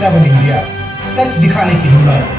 7 India, सच दिखाने की हिम्मत।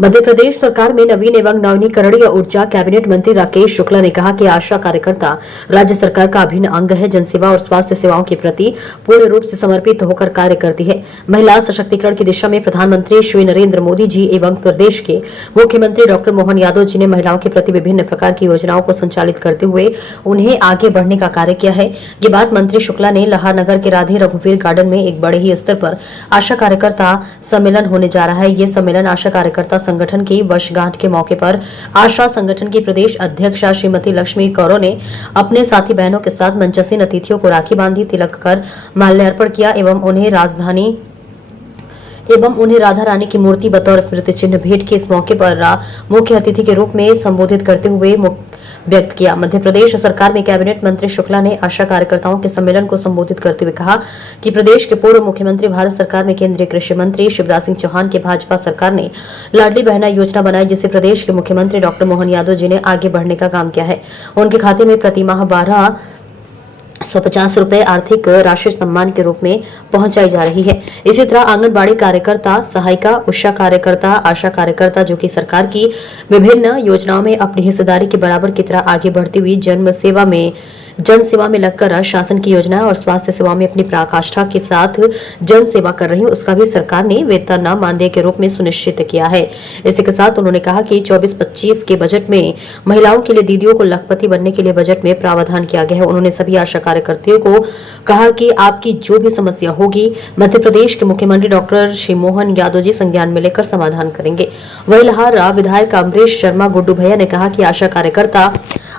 मध्य प्रदेश सरकार में नवीन एवं नवीनीकरणीय ऊर्जा कैबिनेट मंत्री राकेश शुक्ला ने कहा कि आशा कार्यकर्ता राज्य सरकार का अभिन्न अंग है। जनसेवा और स्वास्थ्य सेवाओं के प्रति पूर्ण रूप से समर्पित होकर कार्य करती है। महिला सशक्तिकरण की दिशा में प्रधानमंत्री श्री नरेंद्र मोदी जी एवं प्रदेश के मुख्यमंत्री डॉक्टर मोहन यादव जी ने महिलाओं के प्रति विभिन्न प्रकार की योजनाओं को संचालित करते हुए उन्हें आगे बढ़ने का कार्य किया है। ये बात मंत्री शुक्ला ने लहानगर के राधे रघुवीर गार्डन में एक बड़े ही स्तर पर आशा कार्यकर्ता सम्मेलन होने जा रहा है। ये सम्मेलन आशा कार्यकर्ता संगठन की वर्षगांठ के मौके पर आशा संगठन की प्रदेश अध्यक्षा श्रीमती लक्ष्मी कौर ने अपने साथी बहनों के साथ मंचसीन अतिथियों को राखी बांधी, तिलक कर माल्यार्पण किया एवं उन्हें राधा रानी की मूर्ति बतौर स्मृति चिन्ह भेंट की। इस मौके पर मुख्य अतिथि के रूप में संबोधित करते हुए व्यक्त किया। मध्य प्रदेश सरकार में कैबिनेट मंत्री शुक्ला ने आशा कार्यकर्ताओं के सम्मेलन को संबोधित करते हुए कहा कि प्रदेश के पूर्व मुख्यमंत्री, भारत सरकार में केंद्रीय कृषि मंत्री शिवराज सिंह चौहान के भाजपा सरकार ने लाडली बहना योजना बनाई, जिसे प्रदेश के मुख्यमंत्री डॉक्टर मोहन यादव जी ने आगे बढ़ने का काम किया है। उनके खाते में प्रति माह 1250 रुपए आर्थिक राशि सम्मान के रूप में पहुंचाई जा रही है। इसी तरह आंगनबाड़ी कार्यकर्ता, सहायिका, उषा कार्यकर्ता, आशा कार्यकर्ता जो कि सरकार की विभिन्न योजनाओं में अपनी हिस्सेदारी के बराबर की तरह आगे बढ़ती हुई जन सेवा में लगकर शासन की योजना और स्वास्थ्य सेवाओं में अपनी पराकाष्ठा के साथ जन सेवा कर रही है, उसका भी सरकार ने वेतन मानदेय के रूप में सुनिश्चित किया है। इसी के साथ उन्होंने कहा कि 24-25 के बजट में महिलाओं के लिए दीदियों को लखपति बनने के लिए बजट में प्रावधान किया गया है। उन्होंने सभी आशा कार्यकर्ताओं को कहा कि आपकी जो भी समस्या होगी मध्य प्रदेश के मुख्यमंत्री डॉक्टर श्री मोहन यादव जी संज्ञान में लेकर समाधान करेंगे। वहीं लहारा विधायक अमरीश शर्मा गुड्डू भैया ने कहा कि आशा कार्यकर्ता,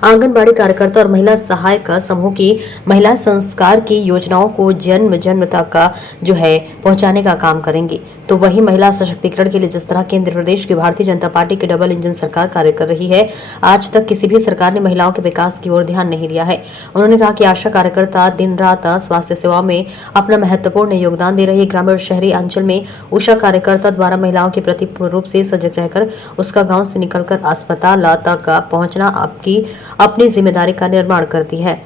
आंगनबाड़ी कार्यकर्ता और महिला सहायक समूह की महिला संस्कार की योजनाओं को जन्म तक का जो है पहुंचाने का काम करेंगी। तो वही महिला सशक्तिकरण के लिए जिस तरह केंद्र प्रदेश की भारतीय जनता पार्टी की डबल इंजन सरकार कार्य कर रही है, आज तक किसी भी सरकार ने महिलाओं के विकास की ओर ध्यान नहीं दिया है। उन्होंने कहा कि आशा कार्यकर्ता दिन रात स्वास्थ्य सेवाओं में अपना महत्वपूर्ण योगदान दे रही है। ग्रामीण और शहरी अंचल में उषा कार्यकर्ता द्वारा महिलाओं के प्रति पूर्ण रूप से सजग रहकर उसका गांव से निकलकर अस्पताल तक पहुंचना अपनी जिम्मेदारी का निर्माण करती है।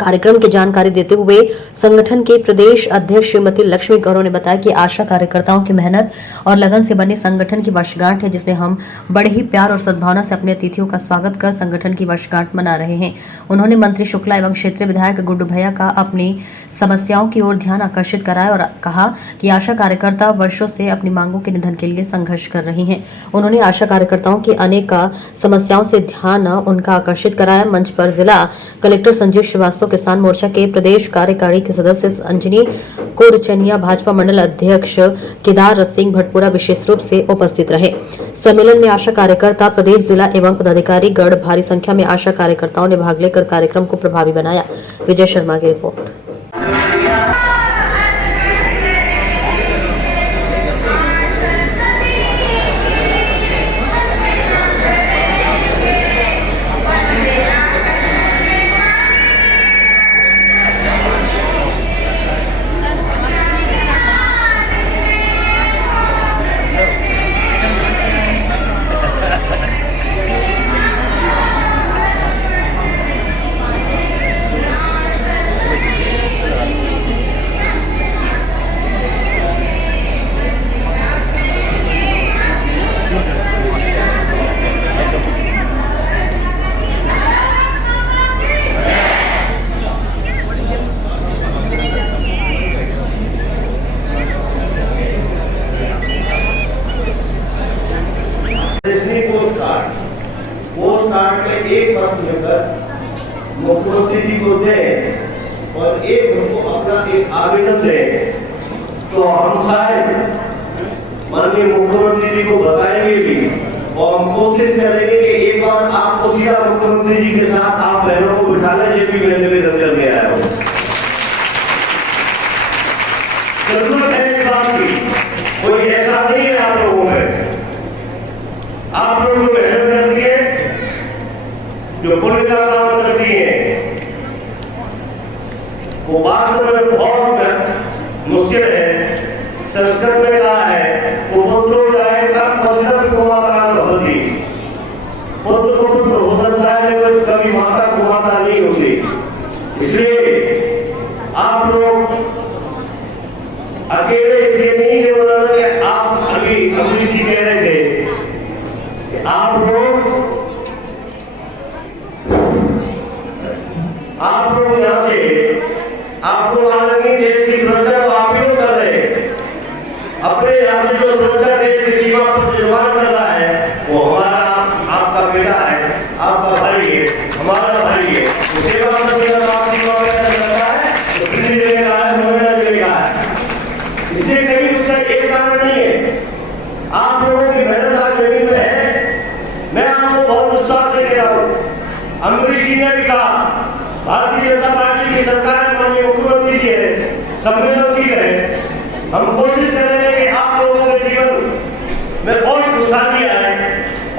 कार्यक्रम की जानकारी देते हुए संगठन के प्रदेश अध्यक्ष श्रीमती लक्ष्मी कौर ने बताया कि आशा कार्यकर्ताओं की मेहनत और लगन से बने संगठन की वर्षगांठ है, जिसमें हम बड़े ही प्यार और सद्भावना से अपने अतिथियों का स्वागत कर संगठन की वर्षगांठ मना रहे हैं। उन्होंने मंत्री शुक्ला एवं क्षेत्रीय विधायक गुड्डू भैया का अपनी समस्याओं की ओर ध्यान आकर्षित कराया और कहा कि आशा कार्यकर्ता वर्षों से अपनी मांगों के निदान के लिए संघर्ष कर रही हैं। उन्होंने आशा कार्यकर्ताओं की अनेक समस्याओं से ध्यान उनका आकर्षित कराया। मंच पर जिला कलेक्टर संजीव श्रीवास्तव, किसान मोर्चा के प्रदेश कार्यकारिणी के सदस्य अंजनी कोरचनिया, भाजपा मंडल अध्यक्ष केदार सिंह भटपुरा विशेष रूप से उपस्थित रहे। सम्मेलन में आशा कार्यकर्ता, प्रदेश, जिला एवं पदाधिकारी गण भारी संख्या में आशा कार्यकर्ताओं ने भाग लेकर कार्यक्रम को प्रभावी बनाया। विजय शर्मा की रिपोर्ट। कार्ड में एक पत्र लेकर मुख्यमंत्री जी को दे और एक उनको अपना एक आवेदन दे, तो हम शायद माननीय मुख्यमंत्री जी को बताएंगे भी और हम कोशिश करेंगे कि एक बार आपको सीधा मुख्यमंत्री जी के साथ आप बहनों को बिठा लें, ये भी मेरे लिए नजर में आया हो। जरूरत है इस बात की, कोई ऐसा नहीं है आप लोगों में, आप लोगों को हेल्प करती है, जो पुण्य का काम करती है, वो वास्तव में बहुत मुश्किल है। संस्कृत में कहा है पुत्रो जाएगा पुत्र कुमाता भवति, पुत्र को पुत्र हो सकता है लेकिन कभी माता कुमाता नहीं होती। इसलिए आप लोग आप लोग यहाँ से आप लोग आगे देश की सुरक्षा तो आप ही लोग कर रहे हैं। अपने यहाँ से जो सुरक्षा देश की सीमा पर निर्माण कर रहा है वो हमारा आपका बेटा है, आपका भाई है, हमारा भाई है। उसके बाद इसलिए कहीं उसका एक कारण नहीं है। आप लोगों की मेहनत आज जमीन में है। मैं आपको बहुत विश्वास से कह रहा हूँ। अमरीश जी ने भी कहा भारतीय जनता पार्टी की सरकार है, माननीय मुख्यमंत्री जी है, संवेदनशील है। हम कोशिश करेंगे कि आप लोगों के जीवन में और खुशहाली आए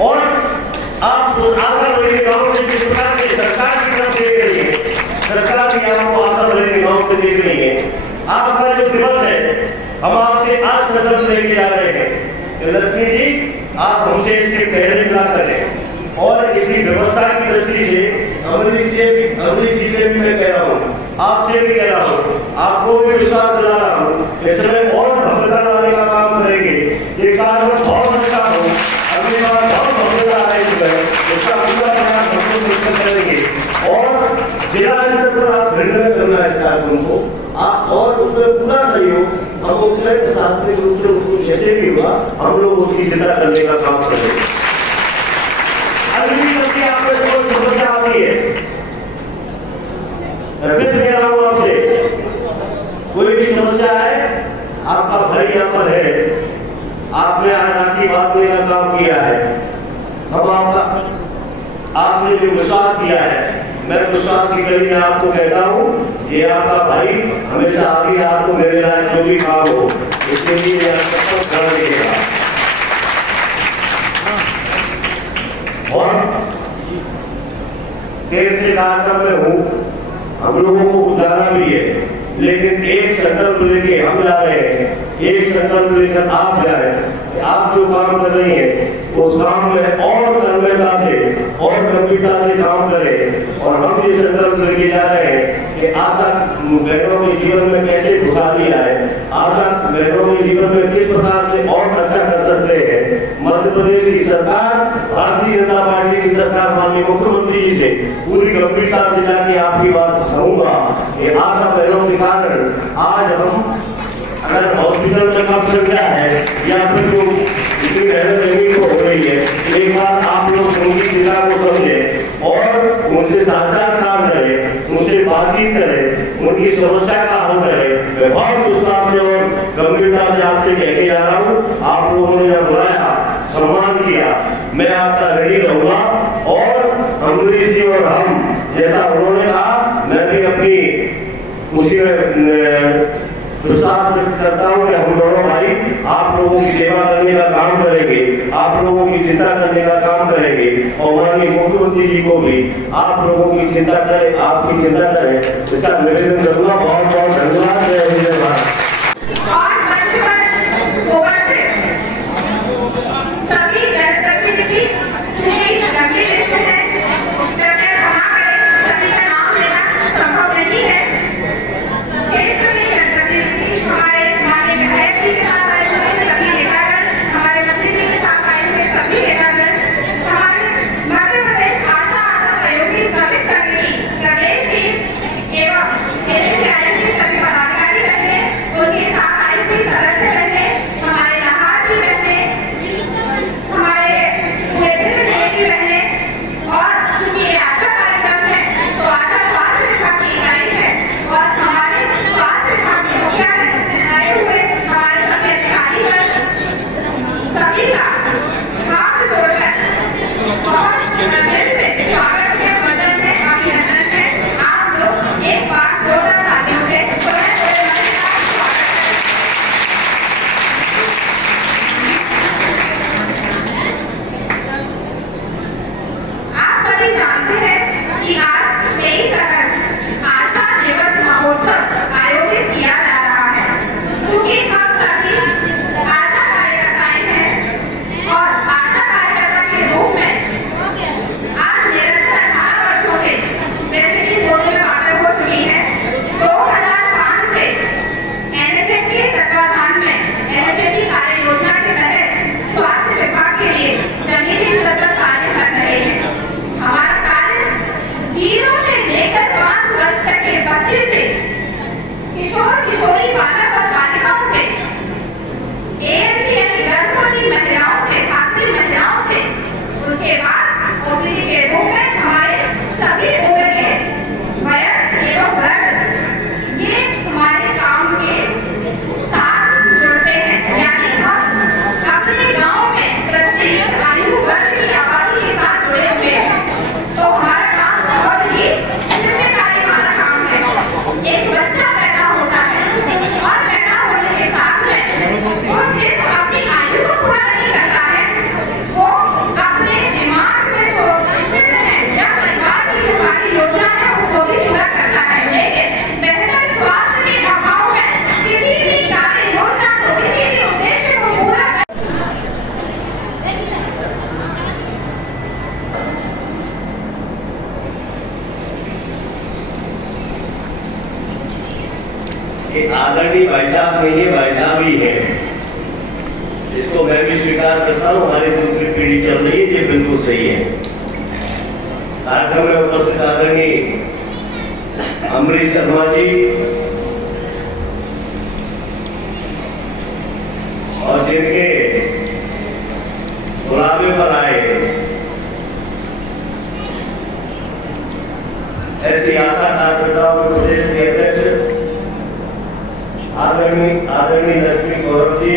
और आप उस आशा भरे गांव से जिस प्रकार की सरकार की तरफ देख रही है, सरकार भी आपको आशा भरे गांव से देख रही है। आपका जो दिवस है हम आपसे आज संकल्प लेके जा रहे हैं कि लक्ष्मी जी आप हमसे इसके पहले मिला करें और इसकी व्यवस्था की दृष्टि से अमरीश जी से भी मैं कह रहा हूँ, आपसे भी कह रहा हूँ, आपको भी विश्वास दिला रहा हूँ। इस समय और भव्यता लाने का काम करेंगे। ये कार्यक्रम बहुत अच्छा हो, अगली बार बहुत भव्यता आएगी, उसका पूरा प्रयास हम लोग करेंगे और जिला स्तर पर आप निर्णय करना है इस कार्यक्रम को आप और उसमें पूरा सहयोग हम उसमें प्रशासनिक रूप से उसको जैसे भी हुआ हम लोग उसकी चिंता करने का काम करेंगे। अगली बात आपको कोई समस्या आती है, फिर कह रहा हूँ आपसे, कोई भी समस्या है आपका भाई यहाँ पर है, आपने आज आपकी बात का काम किया है, हम आपने जो विश्वास किया है, मैं विश्वास की कड़ी में आपको कहता हूँ ये आपका भाई हमेशा आगे आपको मेरे लायक जो भी काम हो इसके लिए कर देगा। और देर से कार्यक्रम में हूँ, हम लोगों को गुजारा भी है, लेकिन एक संकल्प लेके हम जा रहे हैं, एक संकल्प लेकर आप जा रहे हैं। आप जो काम कर रही है उस काम में और तन्मयता से और गंभीरता से काम करें और हम ये संकल्प लेके जा रहे हैं कि आशा बहनों के जीवन में कैसे खुशहाली आए, आशा बहनों के जीवन में किस प्रकार से और अच्छा कर सकते हैं। मध्य प्रदेश की सरकार, भारतीय जनता पार्टी की सरकार माननीय मुख्यमंत्री जी से पूरी गंभीरता से जाके आपकी बात कहूंगा कि आशा बहनों के कारण आज हम अगर हॉस्पिटल में कम संख्या है या फिर जो इतनी मेहनत जमीन को हो रही है, एक बार आप लोग उनकी चिंता को समझें और उनसे साक्षात्कार करें, उनसे बातचीत करें, उनकी समस्या का हल करें। मैं बहुत विश्वास से और गंभीरता से आपसे कहने जा रहा हूँ, आप लोगों ने जब बुलाया सम्मान किया, मैं आपका ऋणी रहूंगा और अमरीश जी और हम जैसा उन्होंने कहा मैं भी अपनी खुशी में विश्वास व्यक्त करता हूँ कि हम दोनों भाई आप लोगों की सेवा करने का काम करेंगे, आप लोगों की चिंता करने का काम करेंगे और माननीय मुख्यमंत्री जी को भी आप लोगों की चिंता करें, आपकी चिंता करें, इसका निवेदन करूंगा। बहुत बहुत धन्यवाद। जय हिंद जय भारत। कार्य योजना के तहत स्वास्थ्य विभाग के लिए जमीनी उसके बाद ओपीडी के रूम में हमारे सभी उम्र के वयस्क एवं वृद्ध ये हमारे काम के साथ जुड़ते हैं, यानी हम अपने गांव में प्रत्येक आयु वर्ग की आबादी के साथ जुड़े हुए हैं। तो हमारा काम बहुत ही जिम्मेदारी वाला काम है। एक बच्चा पैदा होता है और पैदा होने के साथ में वो सिर्फ अपनी आयु को पूरा नहीं करता है, वो अपने दिमाग में जो फिक्र है या परिवार की जो सारी योजना है उसको भी पूरा करता है। लेकिन बेहतर स्वास्थ्य के अभाव में किसी भी कार्य योजना को, किसी भी उद्देश्य को पूरा कि आदरणीय भाई साहब मेरे भाई साहब ही है, इसको मैं भी स्वीकार करता हूँ। हमारी दूसरी पीढ़ी चल रही है, ये बिल्कुल सही है। कार्यक्रम में उपस्थित आदरणीय अमरीश शर्मा जी और जिनके बुलावे पर आए ऐसी आशा कार्यकर्ताओं के प्रदेश के अध्यक्ष आदरणीय लक्ष्मी गौरव जी,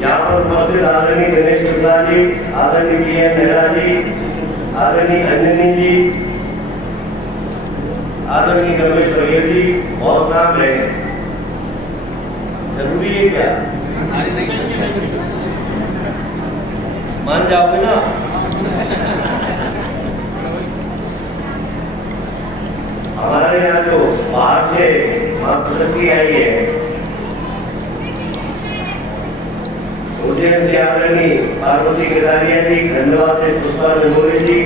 यहाँ पर उपस्थित आदरणीय गणेश शुक्ला जी, आदरणीय पीएन मेहरा जी, आदरणीय अंजनी जी, आदरणीय रमेश बघेल जी, बहुत नाम है, जरूरी है क्या? मान जाओगे ना? हमारे यहाँ जो बाहर से मातृशक्ति आई है, उज्जैन से आदरणीय पार्वती केदारिया जी, खंडवा से पुष्पा रंगोली जी,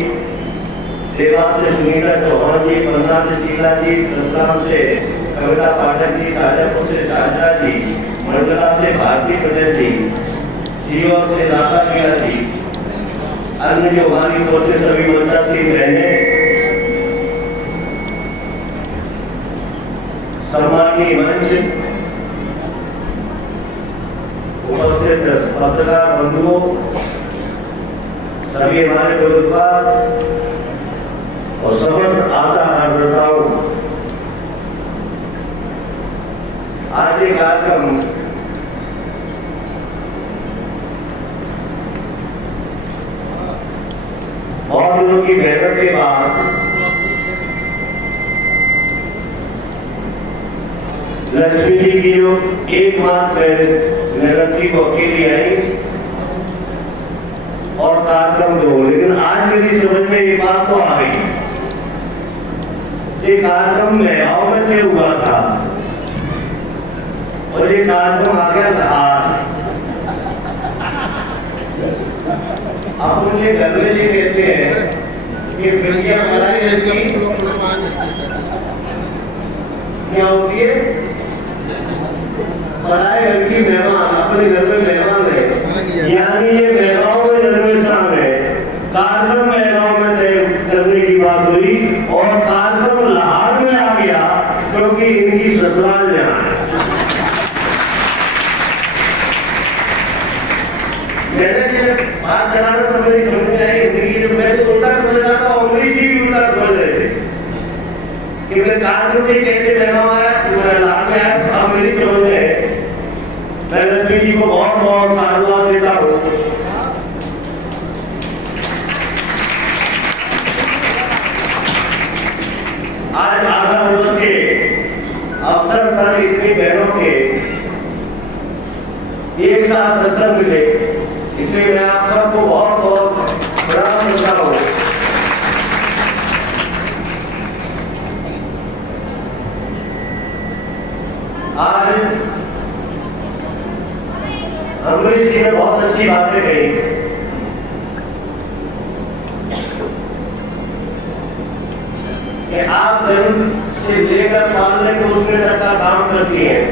देवास से सुनीता चौहान जी, पन्ना से शीला जी, रतलाम से कविता पाठक जी, शाजापुर से शारदा जी, मंडला से भारती पटेल जी, सीहोर से राधा मीरा जी, अन्य जो हमारी ओर से सभी मंचासीन बहनें, सम्मानीय मंच उपस्थित पत्रकार बंधुओं, सभी हमारे बुजुर्ग और समस्त आशा कार्यकर्ताओं, आज ये कार्यक्रम बहुत दिनों की मेहनत के बाद लक्ष्मी जी की जो एकमात्र निरंती को अकेली आई और कार्यक्रम दो, लेकिन आज मेरी समझ में ये बात तो आ गई, ये कार्यक्रम महिलाओं में तय हुआ था और ये कार्यक्रम आ गया था आज। अब मुझे घर में ये कहते हैं कि बेटियां क्या होती है? पढ़ाई घर की मेहमान, अपने घर में मेहमान है, यानी ये महिलाओं में जन्मस्थान है। कार्यक्रम महिलाओं में तय करने की बात हुई और कार्यक्रम लाहौर में आ गया क्योंकि इनकी ससुराल जहाँ है। मैंने जब बात चढ़ाने पर मेरी समझ में आई हिंदी, जब मैं तो उल्टा समझ रहा था, अंग्रेजी जी भी उल्टा समझ रहे थे कि मेरे कार्यक्रम के कैसे मेहमान आया, लाहौर में आया। अब मेरी समझ में है, मैं लक्ष्मी जी को बहुत बहुत साधुवाद देता हूँ। आज आशा दिवस के अवसर पर इतनी बहनों के एक साथ दर्शन मिले, इसलिए मैं आप सबको बहुत बहुत प्रणाम करता हूँ। आज अमरीश जी ने बहुत अच्छी बातें कही कि आप जन्म से लेकर पालने पोषने तक का काम करती हैं।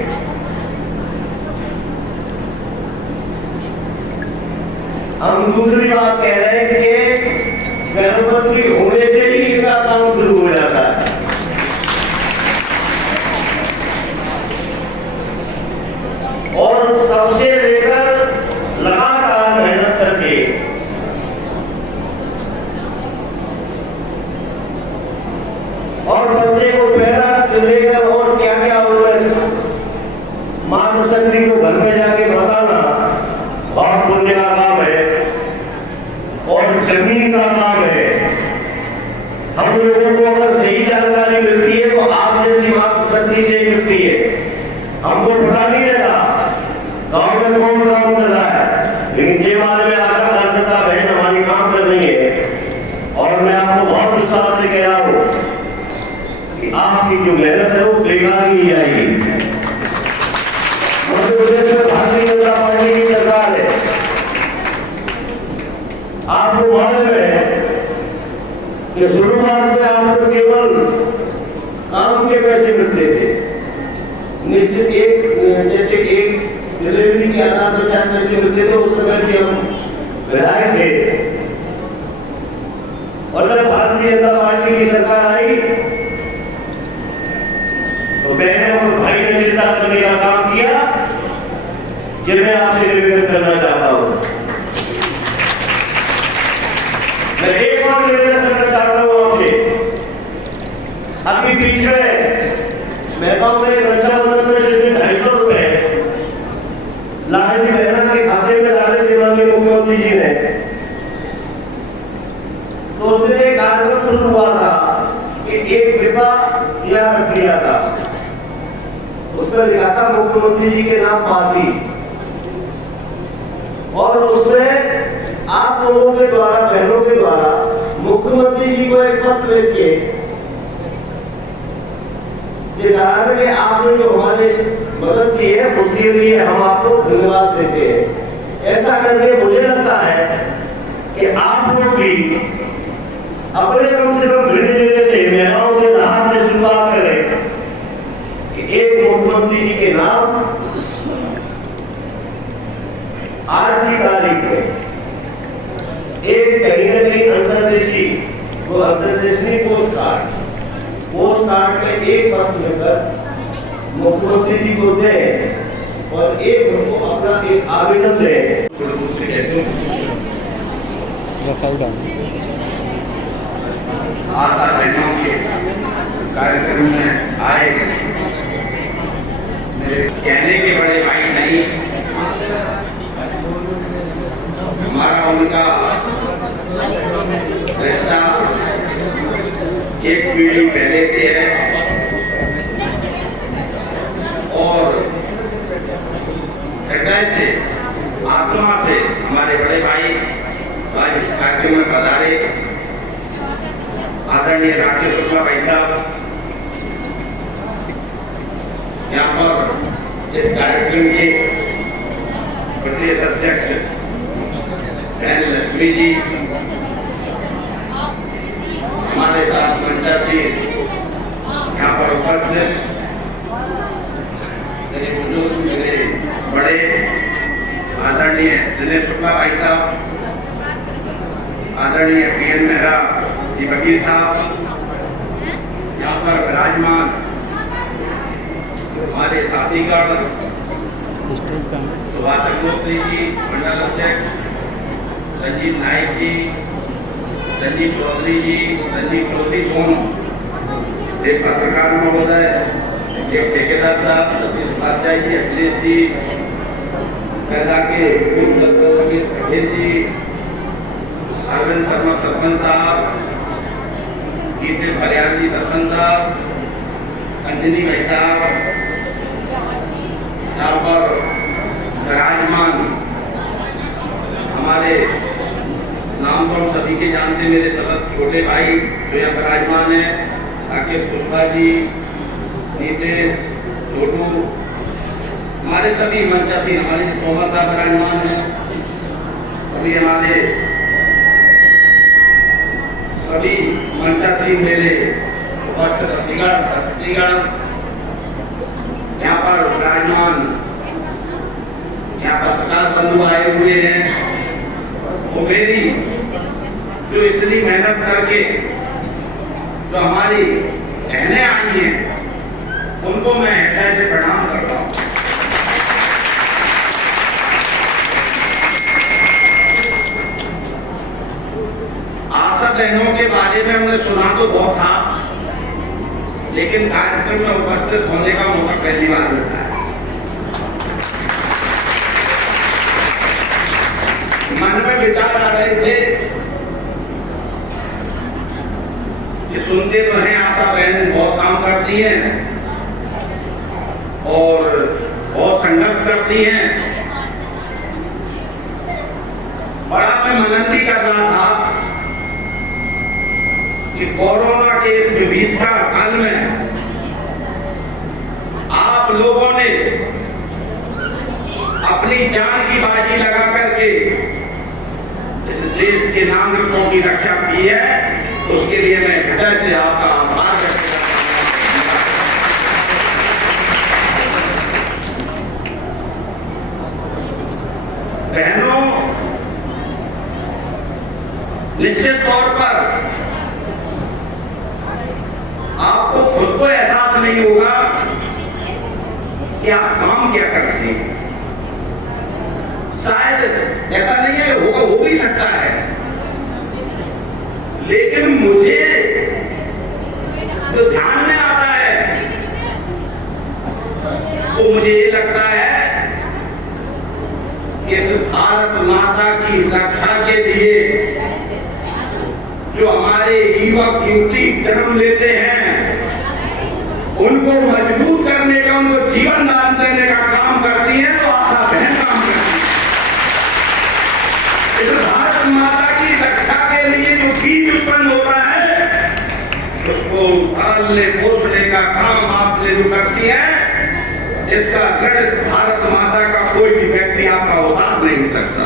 हम दूसरी बात कह रहे हैं कि गर्भवती होने से ही इनका काम शुरू हो जाता है। और लेकिन जयमाल में आशा कार्यकर्ता बहन हमारी काम कर रही है और मैं आपको बहुत विश्वास से कह रहा हूं कि आपकी जो मेहनत है वो बेकार नहीं जाएगी। मध्य प्रदेश में भारतीय जनता पार्टी की सरकार है। आपको मालूम है कि शुरुआत में आपको केवल काम के पैसे मिलते थे, निश्चित जैसे एक डिलीवरी के आधार पर शायद पैसे मिलते थे। उस समय भी हम विधायक थे और जब भारतीय जनता पार्टी की सरकार आई तो बहनों और भाई ने चिंता करने का काम किया। जब मैं आपसे निवेदन करना चाहता हूं, मैं एक और निवेदन करना चाहता हूं आपसे। अभी बीच में महकाम में रक्षाबंधन में जिस दिन 250 रुपए लाडली बहना के खाते में डाले थे माननीय मुख्यमंत्री जी ने, तो उस दिन एक कार्यक्रम शुरू हुआ था कि एक डिब्बा यहाँ रख दिया था, उस पर लिखा था मुख्यमंत्री जी के नाम पार्टी, और उसमें आप लोगों के द्वारा, बहनों के द्वारा मुख्यमंत्री जी को एक पत्र लिख के कि आपने जो हमारे मदद की है उसके लिए हम आपको धन्यवाद देते हैं। ऐसा करके मुझे लगता है कि आप लोग भी अपने कम से कम भिड़े जिले से महिलाओं से हाथ से शुरुआत करें कि एक मुख्यमंत्री जी के नाम आज की तारीख में एक कहीं न कहीं अंतर्देशीय, वो अंतर्देशीय पोस्ट कार्ड में एक पत्र लेकर मुख्यमंत्री जी को दे और एक उनको अपना एक आवेदन दे। आशा बहनों के कार्यक्रम में आए मेरे कहने के बड़े भाई नहीं, हमारा उनका रिश्ता एक पीढ़ी पहले से है और हृदय से, आत्मा से हमारे बड़े भाई आज इस कार्यक्रम में पधारे आदरणीय राकेश शुक्ला भाई साहब, यहाँ पर इस कार्यक्रम के प्रदेश अध्यक्ष लक्ष्मी जी, हमारे साथ पंचायत यहाँ पर उपस्थित मेरे बुजुर्ग, मेरे बड़े आदरणीय दिनेश शुक्ला भाई साहब, आदरणीय पीएन मेहरा जी वकील साहब, यहाँ पर विराजमान हमारे साथीगण सुभाष अग्निहोत्री जी, मंडल अध्यक्ष संजीव नाइक जी, संजीव चौधरी जी, संजीव चौधरी कौन, एक पत्रकार महोदय, एक ठेकेदार साहब, सतीश उपाध्याय जी, अखिलेश जी, पैदा के पटेल जी, अरविंद शर्मा सरपंच साहब, कीर्ति हरियाणा जी सरपंच साहब, अंजनी भाई साहब, यहाँ पर विराजमान हमारे नाम तो सभी के जान से मेरे सब छोटे भाई जो यहाँ विराजमान है, राकेश पुष्पा जी, नीतेश, छोटू, हमारे सभी मंचासी, हमारे तोमर साहब विराजमान हैं, अभी हमारे सभी मंचासी मेरे उपस्थित अतिथिगण यहाँ पर विराजमान, यहाँ पर पत्रकार बंधु आए हुए हैं, वो मेरी जो इतनी मेहनत करके जो हमारी बहनें आई हैं उनको मैं हृदय से प्रणाम करता हूँ। आशा बहनों के बारे में हमने सुना तो बहुत था, लेकिन कार्यक्रम में उपस्थित होने का मौका पहली बार मिलता है। मन में विचार आ रहे थे कि सुनते तो हैं आशा बहन बहुत काम करती हैं और बहुत संघर्ष करती हैं, कि कोरोना के इस विभीषिका काल में आप लोगों ने अपनी जान की बाजी लगा करके इस देश के नागरिकों की रक्षा की है, उसके लिए मैं हृदय से आपका आभार व्यक्त करता हूं। बहनों, निश्चित तौर पर आपको खुद को एहसास नहीं होगा कि आप काम क्या कर रहे हैं। शायद ऐसा नहीं है, होगा, हो भी सकता है, लेकिन मुझे जो ध्यान में आता है वो मुझे ये लगता है कि इस भारत माता की रक्षा के लिए जो हमारे युवक युवती जन्म लेते हैं, उनको मजबूत करने का, उनको जीवन दान देने का काम करती है, तो आशा बहन काम करती है। इस भारत माता की रक्षा के लिए जो बीज उत्पन्न होता है, उसको पालने पोषने का काम आपने जो करती है, इसका ऋण भारत माता का कोई भी व्यक्ति आपका उतार नहीं सकता।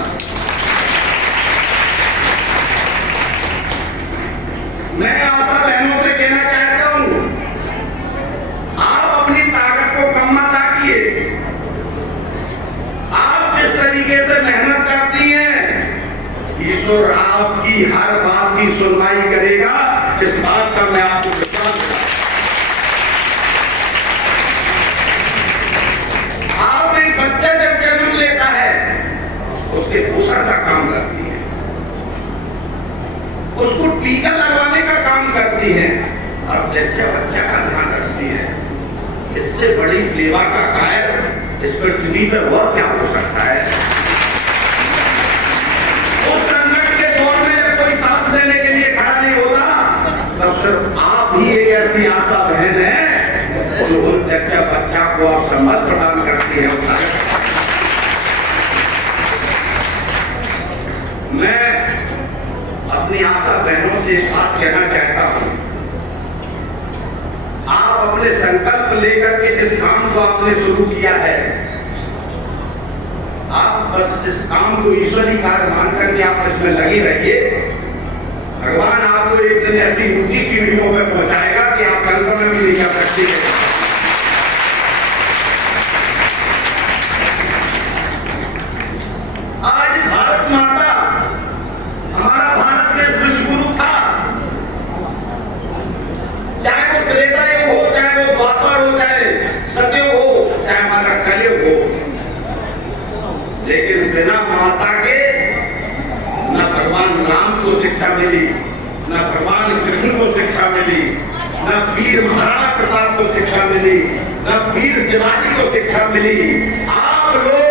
मैं आशा बहनों से कहना चाहता हूं, आप अपनी ताकत को कम मत आंकिए। आप जिस तरीके से मेहनत करती हैं, ईश्वर आपकी हर बात की सुनवाई करेगा, इस बात का मैं आपको विश्वास दिलाता हूं। आप एक बच्चा जब जन्म लेता है, उसके पोषण का काम करती है, उसको टीका लगवाने का काम करती है, सबसे अच्छा बच्चा का ध्यान रखती है। इससे बड़ी सेवा का कार्य इस पृथ्वी पर और क्या हो सकता है। उस संकट के दौर में जब कोई साथ देने के लिए खड़ा नहीं होता, तब सिर्फ आप ही एक ऐसी आशा बहन है जो उस बच्चा को आप संबल प्रदान करती है। मैं अपनी आशा बहनों से एक बात कहना चाहता हूं, आप अपने संकल्प लेकर के जिस काम को आपने शुरू किया है, आप बस इस काम को ईश्वरी कार्य मान करके आप इसमें लगे रहिए। भगवान आपको एक दिन ऐसी ऊंची सीढ़ियों पर पहुंचाएगा कि आप कल्पना भी नहीं कर सकते। आज भारत माता, हमारा भारत देश विश्वगुरु था, चाहे वो त्रेता युग हो, चाहे वो द्वापर हो, चाहे सतयुग हो, चाहे हमारा कलयुग हो, लेकिन बिना माता के न भगवान राम को शिक्षा मिली, न भगवान कृष्ण को शिक्षा मिली, न वीर महाराणा प्रताप को शिक्षा मिली, न वीर शिवाजी को शिक्षा मिली। आप लोग